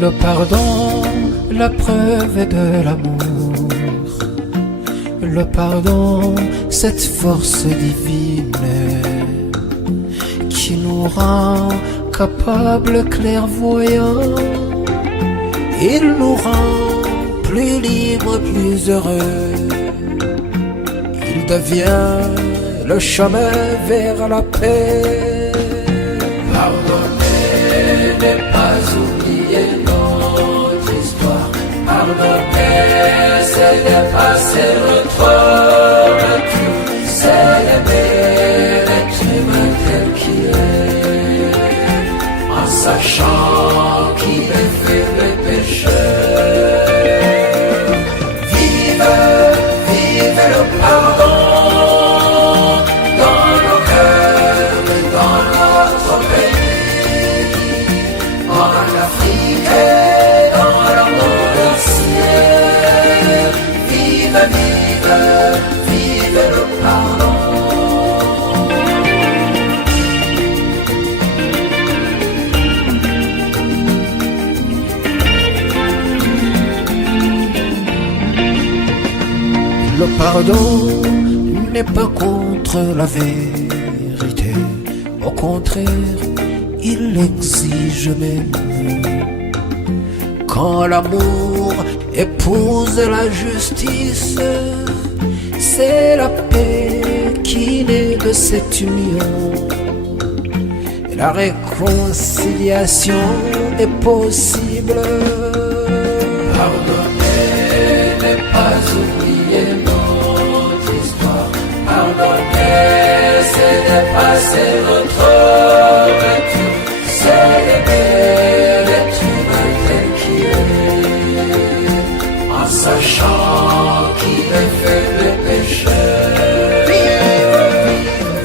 Le pardon, la preuve de l'amour. Le pardon, cette force divine qui nous rend capables, clairvoyants. Il nous rend plus libres, plus heureux. Il devient le chemin vers la paix. Pardonner n'est pas oublier notre histoire. Pardonner, c'est dépasser notre nature. C'est aimer l'être humain tel qu'il est, en sachant qu'il est faible et pécheur. Vive, vive le pardon dans nos cœurs et dans notre pays, en Afrique et dans le monde entier. Vive, vive, vive le pardon. Le pardon n'est pas contre la vérité. Au contraire, il exige même. Quand l'amour épouse la justice, c'est la paix qui naît de cette union. Et la réconciliation est possible. Pardonner n'est pas oublier notre histoire. Pardonner, c'est dépasser notre nature. C'est aimer l'être humain tel qu'il est, en sachant qu'il est faible et pécheur. Vive,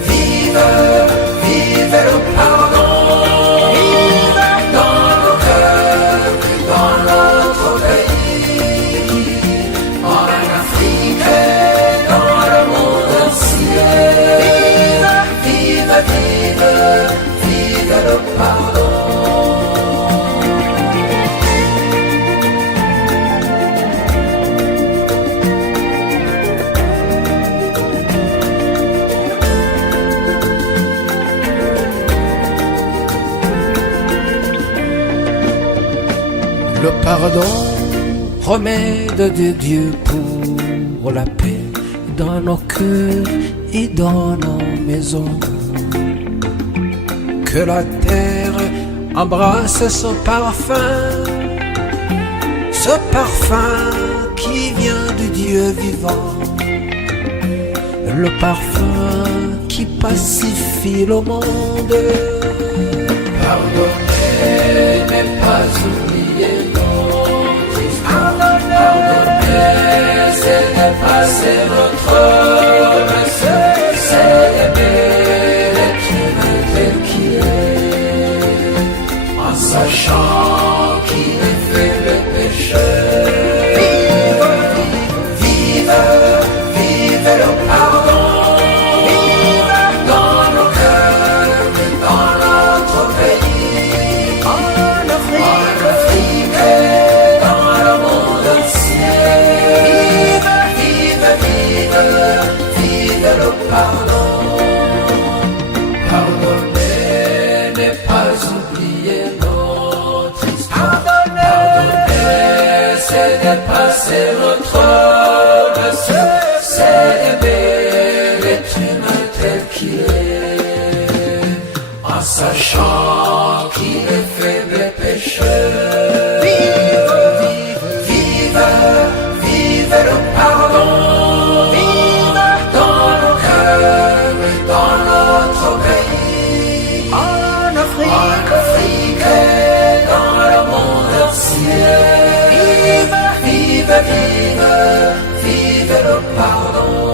vive, vive le pardon. Vive dans nos cœurs et dans notre pays, en Afrique et dans le monde entier. Vive, vive, vive le pardon. Le pardon, remède de Dieu pour la paix dans nos cœurs et dans nos maisons. Que la terre embrasse son parfum qui vient de Dieu vivant. Le parfum qui pacifie le monde. Pardonner n'est pas oublier notre histoire. Pardonner, c'est dépasser notre nature. C'est aimer l'être humain tel qu'il est, en sachant qu'il est faible et pécheur. Vive, vive, vive le pardon. Vive dans nos cœurs et dans notre pays, en Afrique et dans le monde entier. Vive, vive, vive le pardon. Pardonner n'est pas oublier notre histoire. Pardonner, c'est dépasser notre nature. C'est aimer l'être humain tel qu'il est, en sachant qu'il est faible et pécheur. Vive, vive, vive, vive le pardon. Vive dans nos cœurs et dans notre pays, en Afrique et dans le monde entier. Vive, vive, vive le pardon.